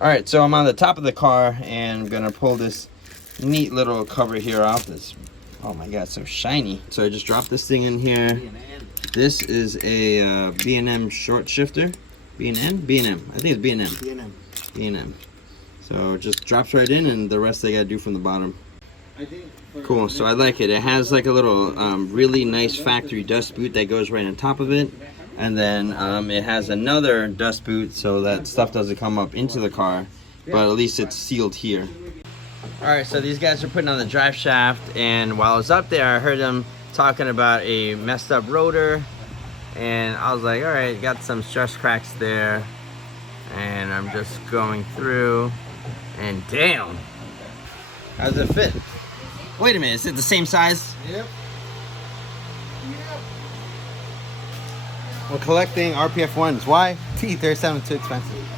All right, so I'm on the top of the car and I'm gonna pull this neat little cover here off. This, oh my god, so shiny. So I just dropped this thing in here. This is a B&M short shifter. B&M? B&M. I think it's B&M. B&M. B&M. So it just drops right in, and the rest I gotta do from the bottom. Cool, so I like it. It has like a little really nice factory dust boot that goes right on top of it. And then it has another dust boot so that stuff doesn't come up into the car, but at least it's sealed here. Alright, so these guys are putting on the drive shaft, and while I was up there I heard them talking about a messed up rotor, and I was like, alright, got some stress cracks there, and I'm just going through, and damn! How does it fit? Wait a minute, is it the same size? Yep. We're collecting RPF 1s. Why? T37 too expensive.